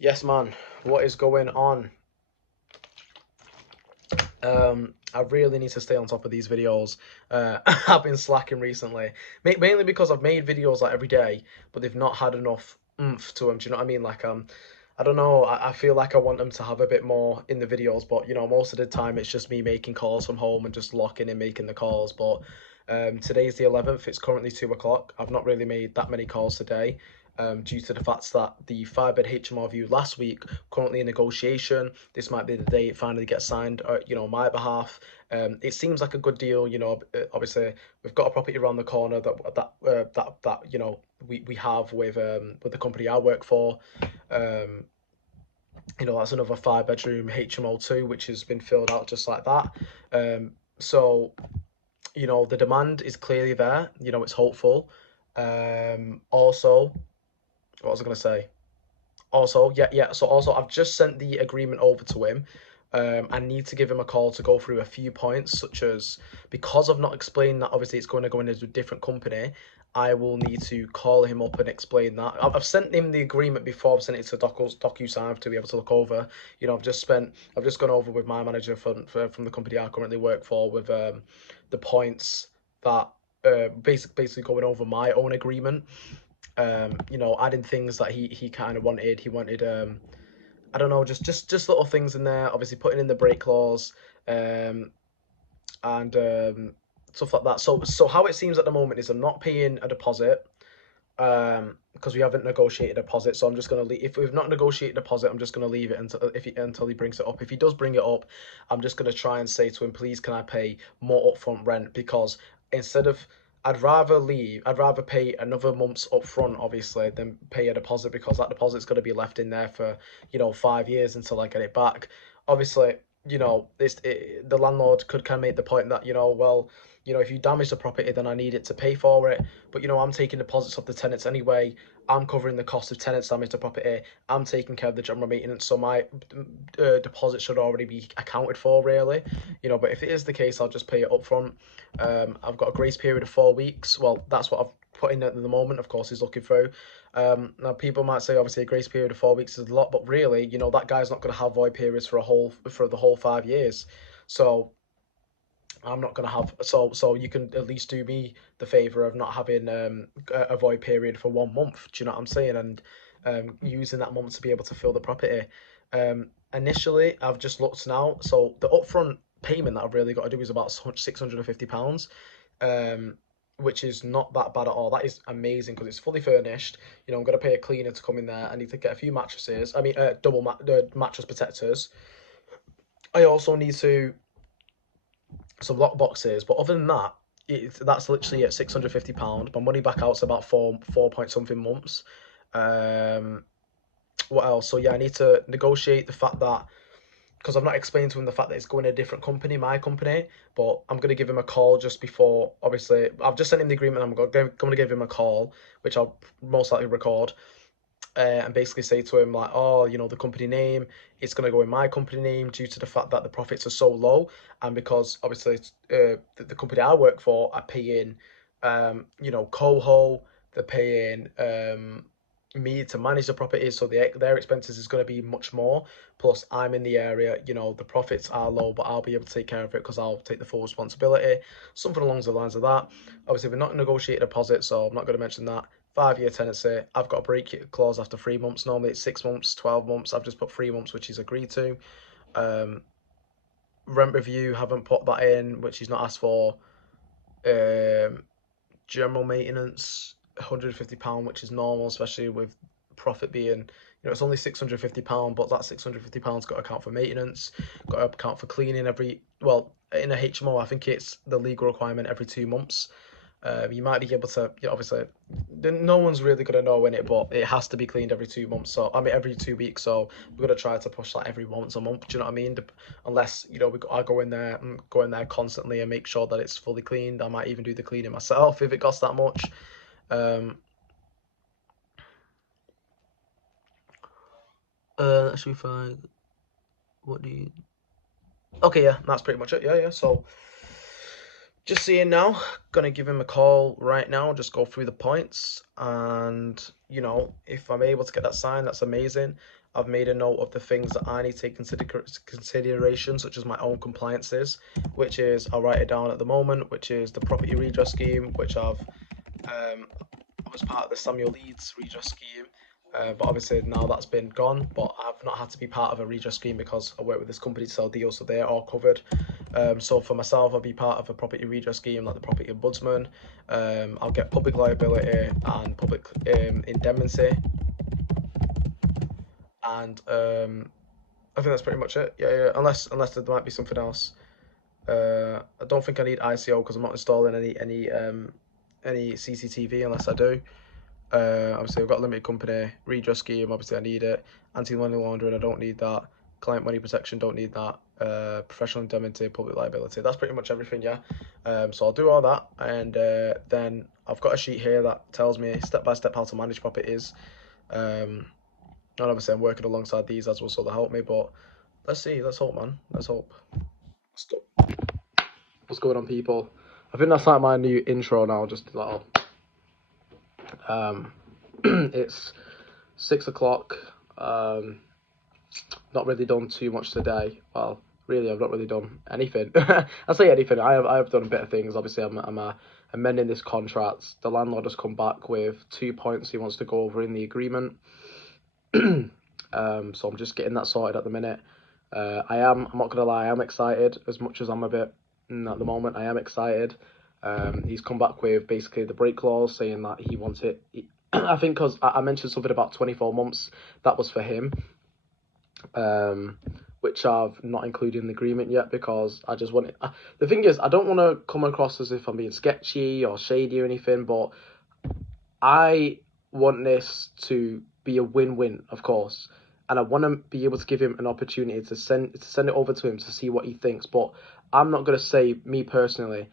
Yes, man. What is going on? I really need to stay on top of these videos. I've been slacking recently, mainly because I've made videos like every day, but they've not had enough oomph to them. Do you know what I mean? I don't know. I feel like I want them to have a bit more in the videos, but most of the time it's just me making calls from home and just locking and making the calls. But today's the 11th. It's currently 2 o'clock. I've not really made that many calls today. Due to the fact that the 5-bed HMO review last week currently in negotiation. This might be the day it finally gets signed, on my behalf. It seems like a good deal. Obviously we've got a property around the corner that we have with the company I work for. Um, that's another 5-bedroom HMO2 which has been filled out just like that. So the demand is clearly there. It's hopeful. Also, what was I going to say? Also, yeah. So also, I've just sent the agreement over to him. I need to give him a call to go through a few points, such as because I've not explained that obviously it's going to go into a different company. I will need to call him up and explain that. I've sent him the agreement before. I've sent it to DocuSign to be able to look over. I've just gone over with my manager from the company I currently work for with the points that basically going over my own agreement. Adding things that he kind of wanted. He wanted I don't know, just little things in there. Obviously, putting in the break clause, and stuff like that. So how it seems at the moment is I'm not paying a deposit. Because we haven't negotiated a deposit, so I'm just gonna leave. If we've not negotiated a deposit, I'm just gonna leave it until he brings it up. If he does bring it up, I'm just gonna try and say to him, please, can I pay more upfront rent? Because instead of I'd rather pay another month's upfront, obviously, than pay a deposit because that deposit's gonna be left in there for 5 years until I get it back. Obviously, the landlord could kind of make the point that well, if you damage the property, then I need it to pay for it. But I'm taking deposits off the tenants anyway. I'm covering the cost of tenants damage to property. I'm taking care of the general maintenance, so my deposit should already be accounted for, really. But if it is the case, I'll just pay it up front. I've got a grace period of 4 weeks. Well, that's what I've put in at the moment. Of course, he's looking through. Now, people might say obviously a grace period of 4 weeks is a lot, but really, that guy's not going to have void periods for the whole 5 years. So I'm not gonna have so you can at least do me the favor of not having a void period for 1 month. Do you know what I'm saying? And using that month to be able to fill the property. Initially, I've just looked now. So the upfront payment that I've really got to do is about £650, um, which is not that bad at all. That is amazing because it's fully furnished. I'm gonna pay a cleaner to come in there. I need to get a few mattresses. I mean, mattress protectors. I also need to some lock boxes. But other than that, that's literally at £650. My money back out's about four point something months. Um, what else? So yeah, I need to negotiate the fact that because I've not explained to him the fact that it's going to a different company, my company. But I'm going to give him a call just before. Obviously, I've just sent him the agreement. I'm going to give him a call, which I'll most likely record and basically say to him like, oh, the company name, it's going to go in my company name due to the fact that the profits are so low, and because obviously the company I work for are paying, Coho, they're paying me to manage the property, so their expenses is going to be much more. Plus, I'm in the area, the profits are low, but I'll be able to take care of it because I'll take the full responsibility. Something along the lines of that. Obviously, we're not negotiating a deposit, so I'm not going to mention that. 5-year tenancy. I've got a break clause after 3 months. Normally it's 6 months, 12 months. I've just put 3 months, which he's agreed to. Um, Rent review, haven't put that in, which he's not asked for. Um, General maintenance, £150, which is normal, especially with profit being, it's only £650, but that £650 got to account for maintenance, got to account for cleaning well, in a HMO, I think it's the legal requirement every 2 months. You might be able to, obviously, no one's really going to know in it, but it has to be cleaned every 2 months. So, I mean, every 2 weeks. So, we're going to try to push that every once a month. Do you know what I mean? Unless, I go in there constantly and make sure that it's fully cleaned. I might even do the cleaning myself if it costs that much. Um, Actually, fine. What do you. Okay, yeah, that's pretty much it. Yeah. So, just seeing now, gonna give him a call right now, just go through the points, and if I'm able to get that signed, that's amazing. I've made a note of the things that I need to take consideration, such as my own compliances, which is, I'll write it down at the moment, which is the property redress scheme, which I was part of the Samuel Leeds redress scheme, but obviously now that's been gone. But I've not had to be part of a redress scheme because I work with this company to sell deals, so they're all covered. So for myself, I'll be part of a property redress scheme like the property ombudsman. I'll get public liability and public indemnity, and I think that's pretty much it. Yeah. Unless there might be something else. I don't think I need ICO because I'm not installing any CCTV unless I do. Obviously, I've got a limited company, redress scheme, obviously I need it. Anti-money laundering, I don't need that. Client money protection, don't need that. Professional indemnity, public liability. That's pretty much everything, yeah. So I'll do all that, and then I've got a sheet here that tells me step by step how to manage properties. And obviously I'm working alongside these as well, so they'll help me. But let's see, let's hope, man. Let's hope. What's going on, people? I think that's like my new intro now, just like, it's 6 o'clock. Not really done too much today. Well, really, I've not really done anything. I say anything. I have done a bit of things. Obviously, I'm amending this contract. The landlord has come back with 2 points he wants to go over in the agreement. So I'm just getting that sorted at the minute. I'm not gonna lie, I'm excited as much as I'm a bit at the moment. I am excited. He's come back with basically the break clause saying that he wants it. I think because I mentioned something about 24 months, that was for him, which I've not included in the agreement yet because I just want it. The thing is, I don't want to come across as if I'm being sketchy or shady or anything, but I want this to be a win-win, of course, and I want to be able to give him an opportunity to send it over to him to see what he thinks. But I'm not going to say, me personally,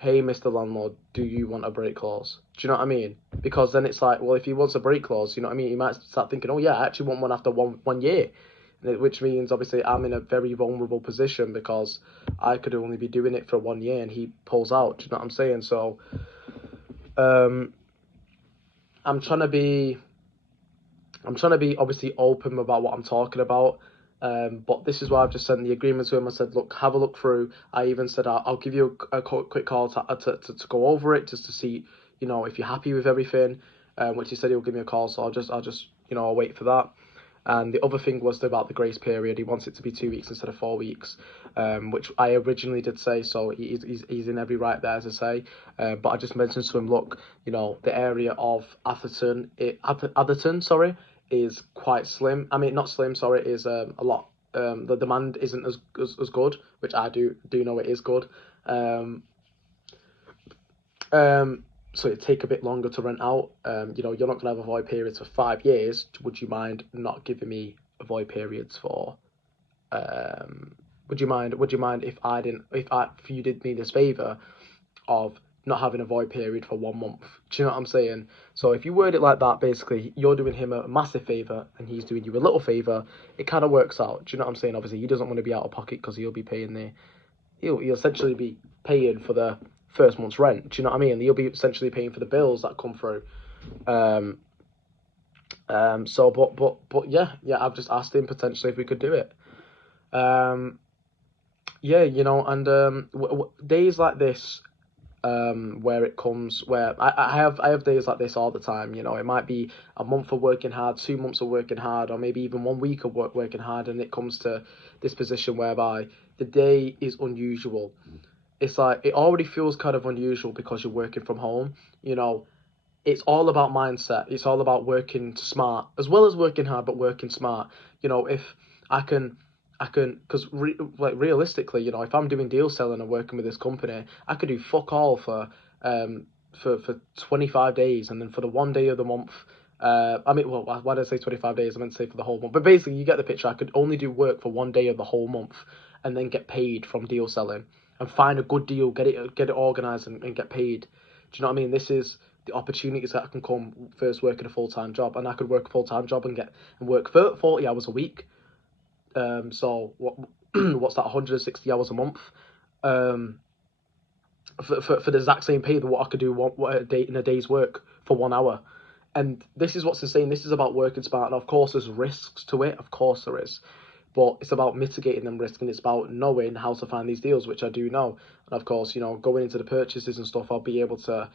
hey, Mr. Landlord, do you want a break clause? Do you know what I mean? Because then it's like, well, if he wants a break clause, you know what I mean? He might start thinking, oh yeah, I actually want one after one year. Which means, obviously, I'm in a very vulnerable position because I could only be doing it for 1 year and he pulls out. Do you know what I'm saying? So, I'm trying to be obviously open about what I'm talking about. But this is why I've just sent the agreement to him. I said, look, have a look through. I even said I'll give you a quick call to go over it just to see, you know, if you're happy with everything. Which he said he'll give me a call, so I'll just I'll wait for that. And the other thing was about the grace period. He wants it to be 2 weeks instead of 4 weeks, which I originally did say. So he's in every right there to say. But I just mentioned to him, look, you know, the area of Atherton, sorry, is quite slim. I mean, not slim, sorry, is a lot. The demand isn't as good, which I do know it is good. So it'd take a bit longer to rent out. You know, you're not gonna have a void period for 5 years. Would you mind not giving me a void periods for? Would you mind if you did me this favor of not having a void period for 1 month? Do you know what I'm saying? So if you word it like that, basically you're doing him a massive favor and he's doing you a little favor. It kind of works out. Do you know what I'm saying? Obviously, he doesn't want to be out of pocket because he'll be paying he'll essentially be paying for the first month's rent. Do you know what I mean? You'll be essentially paying for the bills that come through. So, but yeah, I've just asked him potentially if we could do it. Yeah, you know, and days like this, where I have days like this all the time. You know, it might be a month of working hard, 2 months of working hard, or maybe even 1 week of working hard, and it comes to this position whereby the day is unusual. It's like, it already feels kind of unusual because you're working from home. You know, it's all about mindset. It's all about working smart as well as working hard, but working smart. You know, if I can, because realistically, you know, if I'm doing deal selling and working with this company, I could do fuck all for 25 days, and then for the 1 day of the month. I mean, well, why did I say 25 days? I meant to say for the whole month. But basically, you get the picture. I could only do work for 1 day of the whole month, and then get paid from deal selling, and find a good deal, get it organized, and get paid. Do you know what I mean? This is the opportunities that can come first working a full-time job, and I could work a full-time job and work 40 hours a week. So what's that? 160 hours a month. For the exact same pay that what I could do in a day's work for 1 hour. And this is what's insane. This is about working smart. And of course, there's risks to it. Of course, there is. But it's about mitigating them risks, and it's about knowing how to find these deals, which I do know. And of course, going into the purchases and stuff, I'll be able to,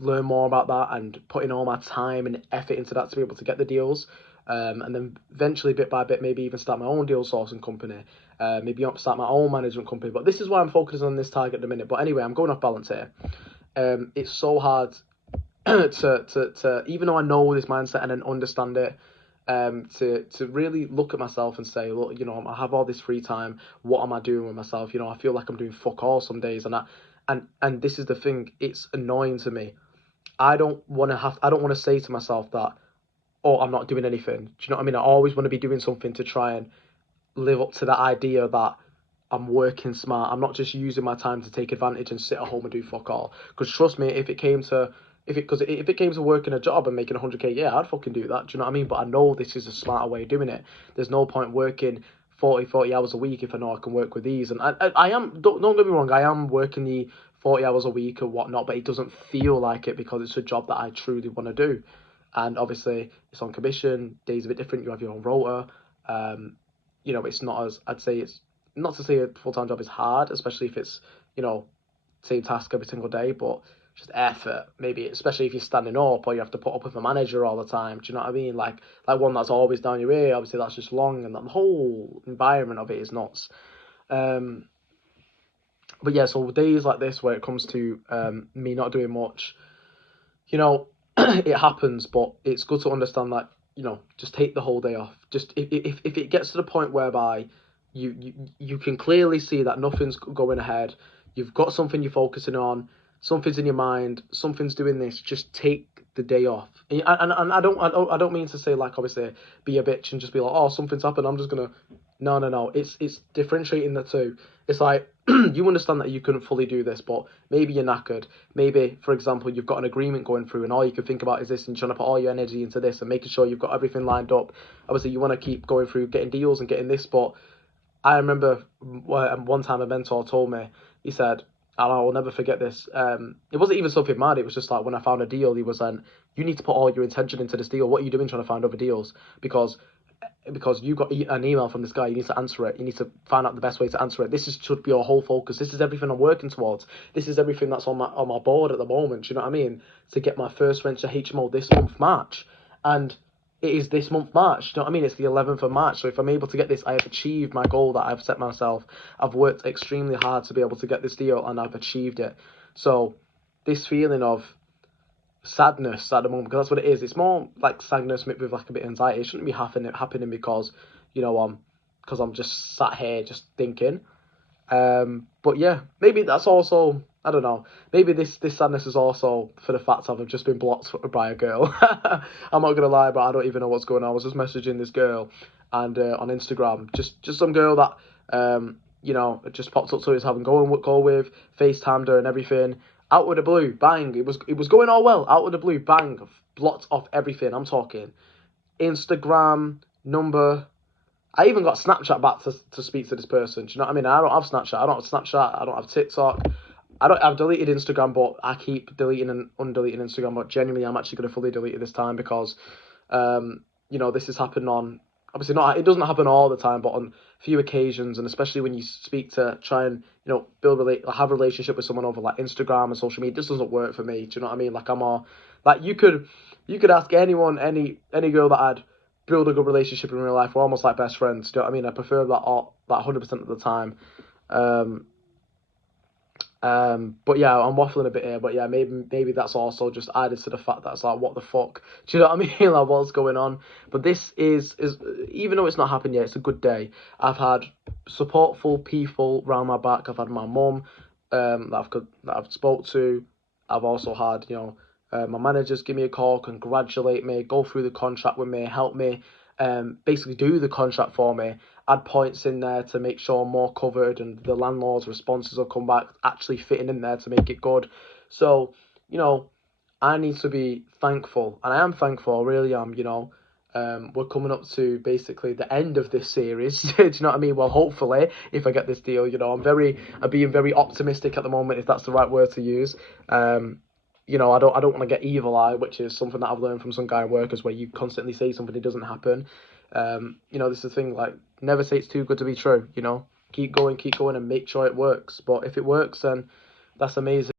learn more about that and put in all my time and effort into that to be able to get the deals. And then eventually, bit by bit, maybe even start my own deal sourcing company. Maybe start my own management company. But this is why I'm focusing on this target at the minute. But anyway, I'm going off balance here. It's so hard to even though I know this mindset and then understand it, to really look at myself and say, look, I have all this free time. What am I doing with myself? I feel like I'm doing fuck all some days, and this is the thing. It's annoying to me. I don't want to say to myself that, oh, I'm not doing anything. Do you know what I mean? I always want to be doing something to try and live up to that idea that I'm working smart. I'm not just using my time to take advantage and sit at home and do fuck all. Because trust me, if it came to working a job and making 100k, yeah, I'd fucking do that. Do you know what I mean? But I know this is a smarter way of doing it. There's no point working 40 hours a week if I know I can work with these. And I am, don't get me wrong, I am working the 40 hours a week or whatnot, but it doesn't feel like it because it's a job that I truly want to do. And obviously, it's on commission. Days a bit different. You have your own rota. It's not as, I'd say, it's not to say a full-time job is hard, especially if it's, same task every single day, but just effort, maybe, especially if you're standing up or you have to put up with a manager all the time. Do you know what I mean? Like one that's always down your way, obviously that's just long, and the whole environment of it is nuts. But yeah, so days like this where it comes to me not doing much, it happens, but it's good to understand that, just take the whole day off. Just if it gets to the point whereby you can clearly see that nothing's going ahead, you've got something you're focusing on, something's in your mind, something's doing this, just take the day off. And I don't mean to say, like, obviously be a bitch and just be like, oh, something's happened, I'm just gonna. No. It's differentiating the two. It's like you understand that you couldn't fully do this, but maybe you're knackered. Maybe, for example, you've got an agreement going through and all you can think about is this, and you're trying to put all your energy into this and making sure you've got everything lined up. Obviously, you want to keep going through getting deals and getting this, but I remember one time a mentor told me, he said, and I will never forget this. It wasn't even something mad. It was just like when I found a deal, he was like, you need to put all your intention into this deal. What are you doing trying to find other deals? Because you got an email from this guy, you need to answer it. You need to find out the best way to answer it. Should be your whole focus. This is everything I'm working towards. This is everything that's on my board at the moment. Do you know what I mean? To get my first R2HMO this month, March. And it is this month, March. Do you know what I mean? It's the 11th of March. So if I'm able to get this, I have achieved my goal that I've set myself. I've worked extremely hard to be able to get this deal, and I've achieved it. So this feeling of sadness at the moment, because that's what it is. It's more like sadness with like a bit of anxiety. It shouldn't be happening because, I'm just sat here just thinking. But yeah, maybe that's also, I don't know, maybe this sadness is also for the fact I've just been blocked by a girl. I'm not gonna lie, but I don't even know what's going on. I was just messaging this girl and on Instagram, just some girl that just popped up to us having go with, FaceTimed her and everything. Out of the blue, bang, it was going all well. Out of the blue, bang, blocked off everything. I'm talking Instagram, number. I even got Snapchat back to speak to this person. Do you know what I mean? I don't have Snapchat. I don't have Snapchat. I don't have TikTok. I've deleted Instagram, but I keep deleting and undeleting Instagram. But genuinely, I'm actually going to fully delete it this time because, this has happened on. Obviously, not. It doesn't happen all the time, but on few occasions, and especially when you speak to try and have a relationship with someone over like Instagram and social media, this doesn't work for me. Do you know what I mean? Like I'm all like you could ask anyone, any girl that I'd build a good relationship in real life. We're almost like best friends. Do you know what I mean? I prefer that 100% of the time. But yeah, I'm waffling a bit here. But yeah, maybe that's also just added to the fact that it's like, what the fuck? Do you know what I mean? Like, what's going on? But this is even though it's not happened yet, it's a good day. I've had supportful people round my back. I've had my mum that I've spoke to. I've also had my managers give me a call, congratulate me, go through the contract with me, help me, basically do the contract for me, add points in there to make sure I'm more covered, and the landlord's responses will come back actually fitting in there to make it good. So, I need to be thankful, and I am thankful, I really am, we're coming up to basically the end of this series. Do you know what I mean? Well, hopefully, if I get this deal, I'm being very optimistic at the moment, if that's the right word to use. you know, I don't want to get evil eye, which is something that I've learned from some guy workers where you constantly say something, it doesn't happen. You know, this is the thing, like, never say it's too good to be true, you know. Keep going, and make sure it works. But if it works, then that's amazing.